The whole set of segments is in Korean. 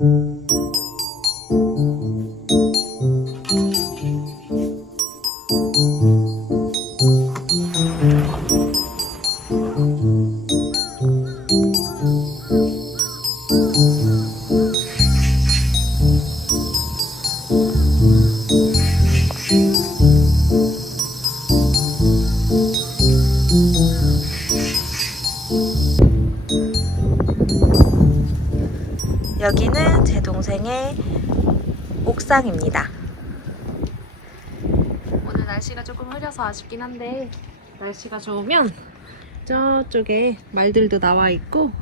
Mm-hmm. 여기는 제 동생의 옥상입니다. 오늘 날씨가 조금 흐려서 아쉽긴 한데 날씨가 좋으면 저쪽에 말들도 나와 있고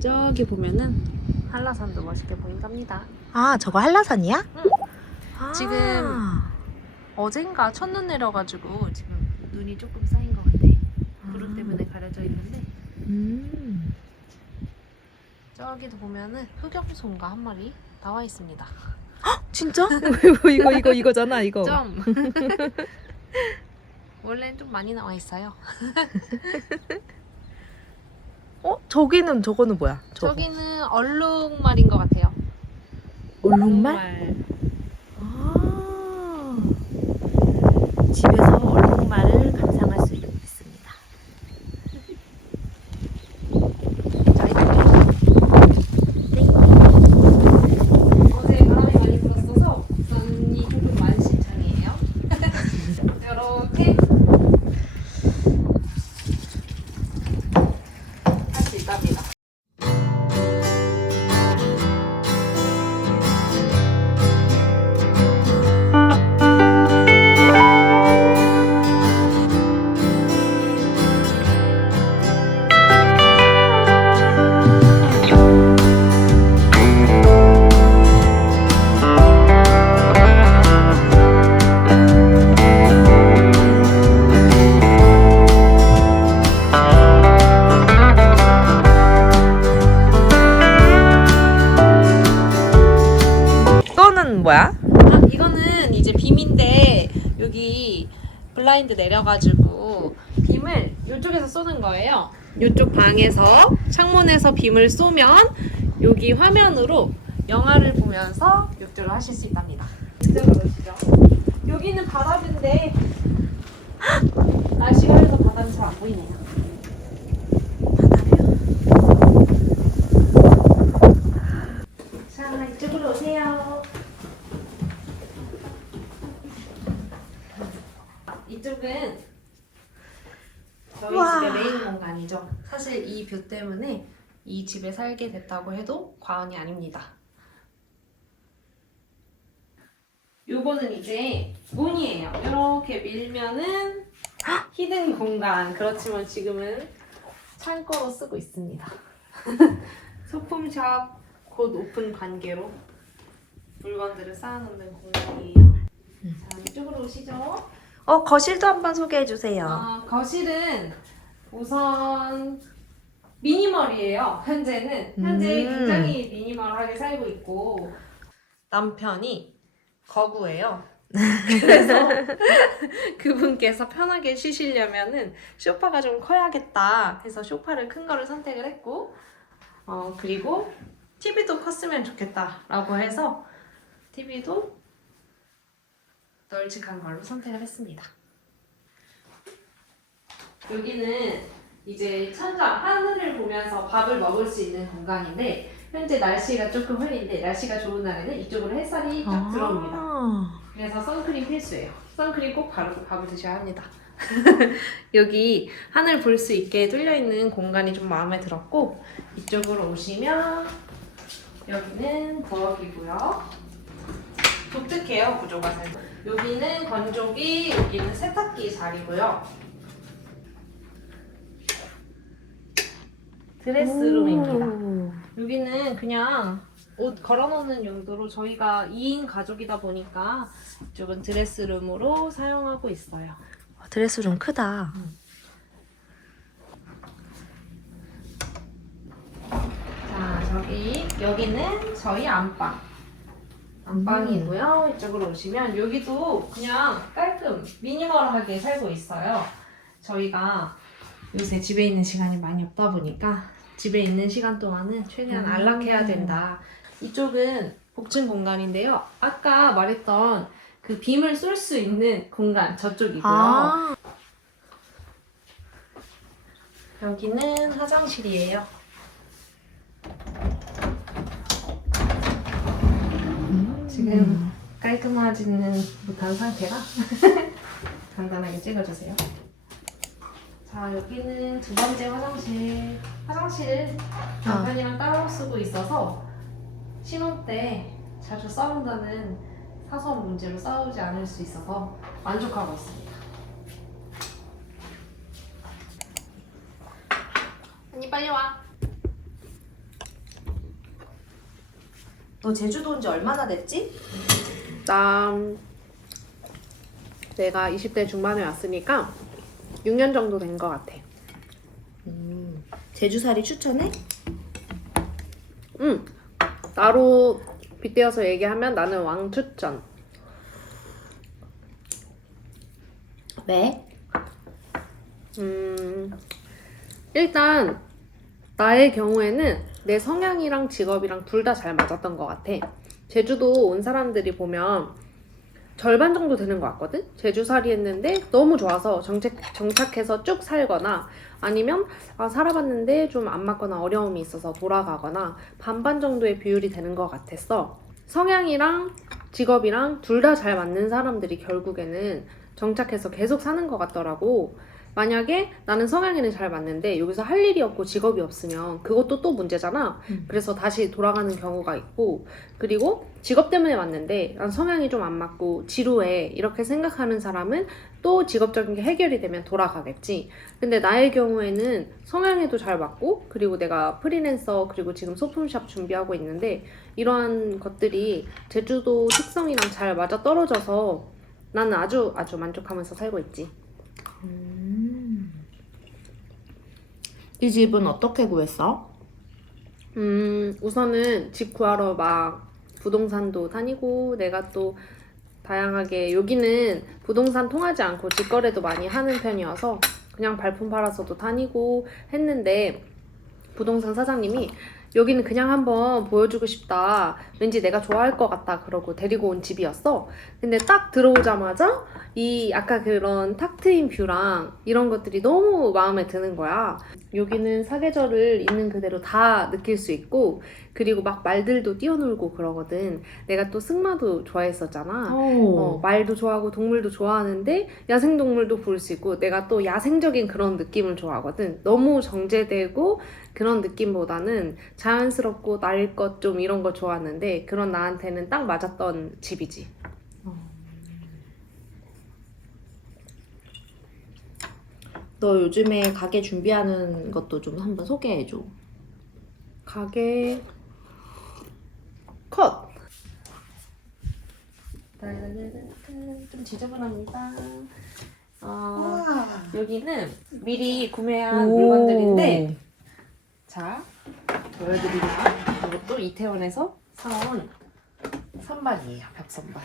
저기 보면은 한라산도 멋있게 보인답니다. 아, 저거 한라산이야? 응. 아. 지금 어젠가 첫눈 내려가지고 지금 눈이 조금 쌓인 것 같아. 구름 때문에 가려져 있는데 음. 저기도 보면은 흑염소인가 한 마리 나와 있습니다. 진짜? 이거 이거 이거 이거잖아 이거. 점. 원래는 좀 많이 나와 있어요. 어? 저기는 저거는 뭐야? 저거. 저기는 얼룩말인 것 같아요. 얼룩말? 아. 집에서 얼룩말을 감상할 수 있습니다. 어제 바람이 많이 불었어서 우산이 조금 만신창이에요. 이렇게 할수있 블라인드 내려가지고 빔을 이쪽에서 쏘는 거예요. 이쪽 방에서 창문에서 빔을 쏘면 여기 화면으로 영화를 보면서 욕조를 하실 수 있답니다. 여기는 바다인데 날씨가 흐려서 바다는 잘안 보이네요. 자, 이쪽으로 오세요. 이쪽은 저희 우와. 집의 메인 공간이죠. 사실 이 뷰 때문에 이 집에 살게 됐다고 해도 과언이 아닙니다. 요거는 이제 문이에요. 이렇게 밀면은 히든 공간. 그렇지만 지금은 창고로 쓰고 있습니다. 소품샵 곧 오픈 관계로 물건들을 쌓아놓는 공간이에요. 자, 이쪽으로 오시죠. 어 거실도 한번 소개해 주세요. 어, 거실은 우선 미니멀이에요. 현재는 현재 음. 굉장히 미니멀하게 살고 있고 남편이 거구예요. 그래서 그분께서 편하게 쉬시려면은 소파가 좀 커야겠다 해서 소파를 큰 거를 선택을 했고 어 그리고 TV도 컸으면 좋겠다라고 해서 TV도 널찍한 걸로 선택을 했습니다. 여기는 이제 천장 하늘을 보면서 밥을 먹을 수 있는 공간인데 현재 날씨가 조금 흐린데 날씨가 좋은 날에는 이쪽으로 햇살이 딱 들어옵니다. 아. 그래서 선크림 필수예요. 선크림 꼭 바르고 밥을 드셔야 합니다. 여기 하늘 볼 수 있게 뚫려 있는 공간이 좀 마음에 들었고 이쪽으로 오시면 여기는 부엌이고요. 독특해요 구조가 잘. 여기는 건조기, 여기는 세탁기 자리고요. 드레스룸입니다. 오. 여기는 그냥 옷 걸어놓는 용도로 저희가 2인 가족이다 보니까 이쪽은 드레스룸으로 사용하고 있어요. 어, 드레스룸 크다. 자, 저기 여기는 저희 안방. 안방이고요. 이쪽으로 오시면 여기도 그냥 깔끔 미니멀하게 살고 있어요. 저희가 요새 집에 있는 시간이 많이 없다 보니까 집에 있는 시간 동안은 최대한 안락해야 된다. 이쪽은 복층 공간인데요. 아까 말했던 그 빔을 쏠 수 있는 공간 저쪽이고요. 아. 여기는 화장실이에요. 지금 깔끔하지는 못한 상태라 간단하게 찍어주세요. 자 여기는 두 번째 화장실. 화장실 남편이랑 따로 쓰고 있어서 신혼 때 자주 싸운다는 사소한 문제로 싸우지 않을 수 있어서 만족하고 있습니다. 언니 빨리 와. 너 제주도 온 지 얼마나 됐지? 나 내가 20대 중반에 왔으니까 6년 정도 된 것 같아. 음, 제주살이 추천해? 응. 나로 빗대어서 얘기하면 나는 왕 추천. 왜? 음, 일단 나의 경우에는 내 성향이랑 직업이랑 둘 다 잘 맞았던 것 같아. 제주도 온 사람들이 보면 절반 정도 되는 것 같거든? 제주살이 했는데 너무 좋아서 정책, 정착해서 쭉 살거나 아니면 아, 살아봤는데 좀 안 맞거나 어려움이 있어서 돌아가거나 반반 정도의 비율이 되는 것 같았어. 성향이랑 직업이랑 둘 다 잘 맞는 사람들이 결국에는 정착해서 계속 사는 것 같더라고. 만약에 나는 성향에는 잘 맞는데 여기서 할 일이 없고 직업이 없으면 그것도 또 문제잖아. 음. 그래서 다시 돌아가는 경우가 있고 그리고 직업 때문에 왔는데 난 성향이 좀 안 맞고 지루해 이렇게 생각하는 사람은 또 직업적인 게 해결이 되면 돌아가겠지. 근데 나의 경우에는 성향에도 잘 맞고 그리고 내가 프리랜서 그리고 지금 소품샵 준비하고 있는데 이러한 것들이 제주도 특성이랑 잘 맞아 떨어져서 나는 아주 아주 만족하면서 살고 있지. 음. 이 집은 어떻게 구했어? 음, 우선은 집 구하러 막 부동산도 다니고 내가 또 다양하게 여기는 부동산 통하지 않고 직거래도 많이 하는 편이어서 그냥 발품 팔아서도 다니고 했는데 부동산 사장님이 여기는 그냥 한번 보여주고 싶다. 왠지 내가 좋아할 것 같다. 그러고 데리고 온 집이었어. 근데 딱 들어오자마자 이 아까 그런 탁 트인 뷰랑 이런 것들이 너무 마음에 드는 거야. 여기는 사계절을 있는 그대로 다 느낄 수 있고 그리고 막 말들도 뛰어놀고 그러거든. 내가 또 승마도 좋아했었잖아. 어, 말도 좋아하고 동물도 좋아하는데 야생동물도 볼 수 있고 내가 또 야생적인 그런 느낌을 좋아하거든. 너무 정제되고 그런 느낌보다는 자연스럽고 날 것 좀 이런 거 좋아하는데 그런 나한테는 딱 맞았던 집이지. 너 요즘에 가게 준비하는 것도 좀 한번 소개해줘. 가게 컷. 좀 지저분합니다. 어, 여기는 미리 구매한 물건들인데 자 보여드리면 이것도 이태원에서 사온 선반이에요 벽선반.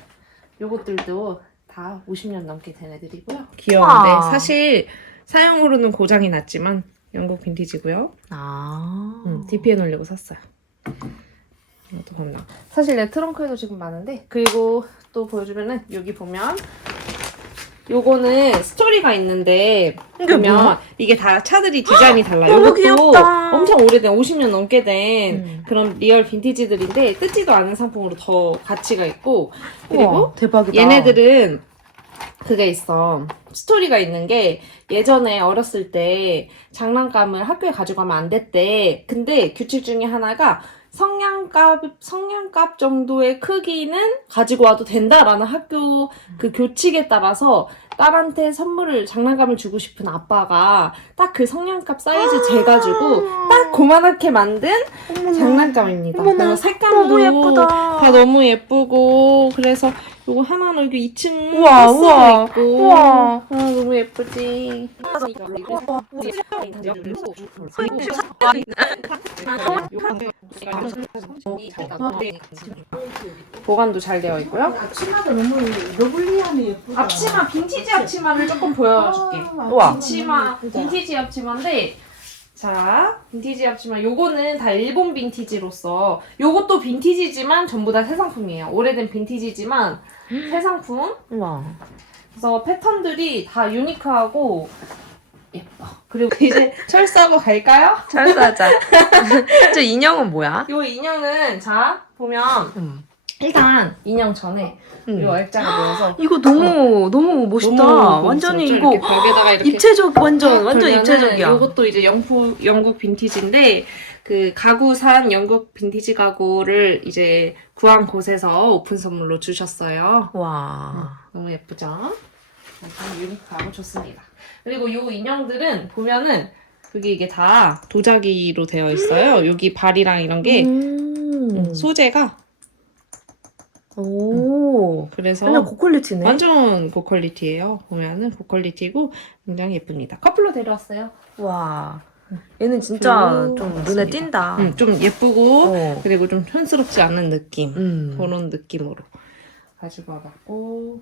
요것들도 다 50년 넘게 된 애들이고요. 귀여운데 우와. 사실 사용으로는 고장이 났지만 영국 빈티지고요. 아. 음, DP에 놓으려고 샀어요. 이것도 겁나. 사실 내 트렁크에도 지금 많은데 그리고 또 보여주면은 여기 보면 요거는 스토리가 있는데 보면 뭐야? 이게 다 차들이 디자인이 달라. 너무 요것도 귀엽다. 엄청 오래된 50년 넘게 된 음. 그런 리얼 빈티지들인데 뜯지도 않은 상품으로 더 가치가 있고 그리고 우와, 대박이다. 얘네들은 그게 있어. 스토리가 있는 게 예전에 어렸을 때 장난감을 학교에 가져가면 안 됐대. 근데 규칙 중에 하나가 성냥갑, 성냥갑 정도의 크기는 가지고 와도 된다라는 학교 그 교칙에 따라서 딸한테 선물을, 장난감을 주고 싶은 아빠가 딱 그 성냥갑 사이즈 재가지고 딱 고만하게 만든 장난감입니다. 어머나, 그래서 색감도 너무 예쁘다. 다 너무 예쁘고 그래서 요거 하나는 여기 2층 우와, 우와, 있고 우와. 아, 너무 예쁘지 보관도 잘 되어 있고요 앞치마도 너무 러블리하네 예쁘다. 앞치마 빈티지 앞치마를 조금 보여줄게 우와. 앞치마 빈티지 앞치마인데 자, 빈티지 앞치마. 요거는 다 일본 빈티지로서 요것도 빈티지지만 전부 다 새 상품이에요. 오래된 빈티지지만 새 상품. 와. 그래서 패턴들이 다 유니크하고 예뻐. 그리고 이제 철수하고 갈까요? 철사자. 저 인형은 뭐야? 요 인형은 자 보면 음. 일단 인형 전에 음. 요 액자가 보여서 이거 너무 너무 멋있다. 너무 완전히? 이거 이렇게 벽에다가 이렇게 입체적 완전 완전 그러면은 입체적이야. 요것도 이제 영국 영국 빈티지인데 그 가구 산 영국 빈티지 가구를 이제 구한 곳에서 오픈 선물로 주셨어요. 와. 너무 예쁘죠? 참 유니크하고 좋습니다. 그리고 요 인형들은 보면은 그게 이게 다 도자기로 되어 있어요. 여기 발이랑 이런 게 음. 소재가 오. 그래서 완전 고퀄리티네. 완전 고퀄리티예요. 보면은 고퀄리티고 굉장히 예쁩니다. 커플로 데려왔어요. 와. 얘는 진짜 뷰좀 눈에 맞습니다. 띈다. 음, 좀 예쁘고 어. 그리고 좀 촌스럽지 않은 느낌 음. 그런 느낌으로 가지고 와봤고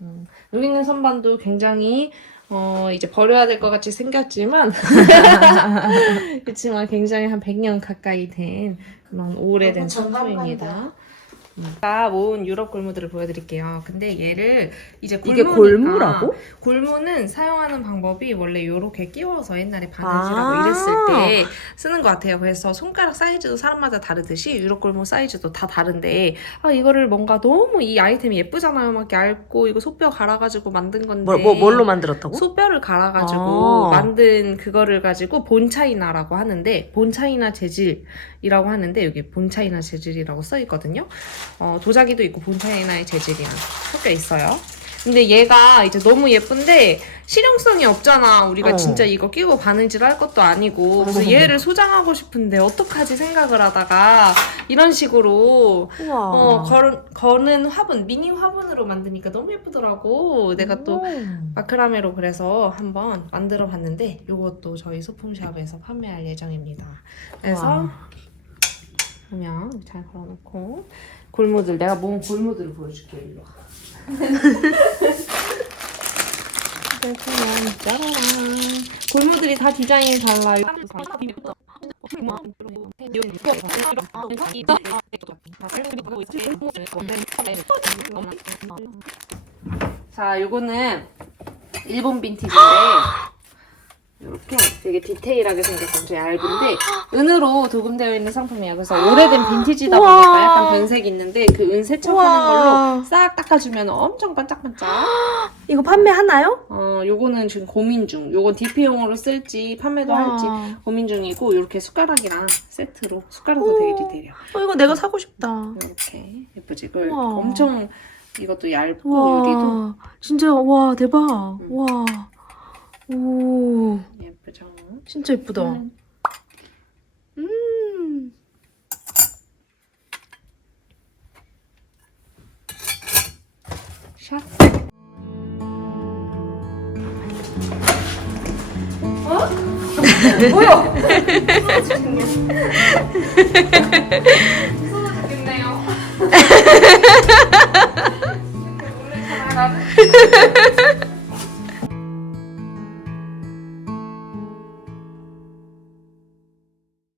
음, 여기 있는 선반도 굉장히 어, 이제 버려야 될 것 같이 생겼지만 그렇지만 굉장히 한 100년 가까이 된 그런 오래된 상품입니다. 제가 모은 유럽 골무들을 보여드릴게요. 근데 얘를 이제 이게 골무니까 골무라고? 골무는 사용하는 방법이 원래 이렇게 끼워서 옛날에 아. 바느질하고 이랬을 때 쓰는 것 같아요. 그래서 손가락 사이즈도 사람마다 다르듯이 유럽 골무 사이즈도 다 다른데 아 이거를 뭔가 너무 이 아이템이 예쁘잖아요. 막 얇고 이거 소뼈 갈아가지고 만든 건데 뭐, 뭐 뭘로 만들었다고? 소뼈를 갈아가지고 아. 만든 그거를 가지고 본차이나라고 하는데 본차이나 재질이라고 하는데 여기 본차이나 재질이라고 써 있거든요. 어, 도자기도 있고 본차이나의 재질이랑 섞여 있어요. 근데 얘가 이제 너무 예쁜데 실용성이 없잖아. 우리가 어. 진짜 이거 끼고 바느질 할 것도 아니고 그래서 어. 얘를 소장하고 싶은데 어떡하지 생각을 하다가 이런 식으로 우와. 어, 걸, 거는 화분 미니 화분으로 만드니까 너무 예쁘더라고. 내가 또 음. 마크라메로 그래서 한번 만들어 봤는데 이것도 저희 소품샵에서 판매할 예정입니다. 그래서 와. 보면 잘 걸어놓고 골무들 내가 모은 골무들을 보여줄게 일로 와. 짜라란 골무들이 다 디자인이 달라요. 자, 요거는 일본 빈티지인데 이렇게 되게 디테일하게 생겨서 엄청 얇은데 은으로 도금되어 있는 상품이에요. 그래서 오래된 빈티지다. 보니까 약간 변색이 있는데 그은 세척하는 우와. 걸로 싹 닦아주면 엄청 반짝반짝. 이거 판매하나요? 어, 요거는 지금 고민 중. 요건 DP용으로 쓸지 판매도 할지 고민 중이고 이렇게 숟가락이랑 세트로 숟가락도 되게. 디테일해요. 어, 이거 내가 사고 싶다. 이렇게 예쁘지? 그 우와. 엄청 이것도 얇고 유리도 와, 진짜 와 대박. 와, 오, 예쁘죠? 진짜 예쁘다. 음. 음. 샷. 뭐야? 무서워 죽겠네요. 원래 잘 알아.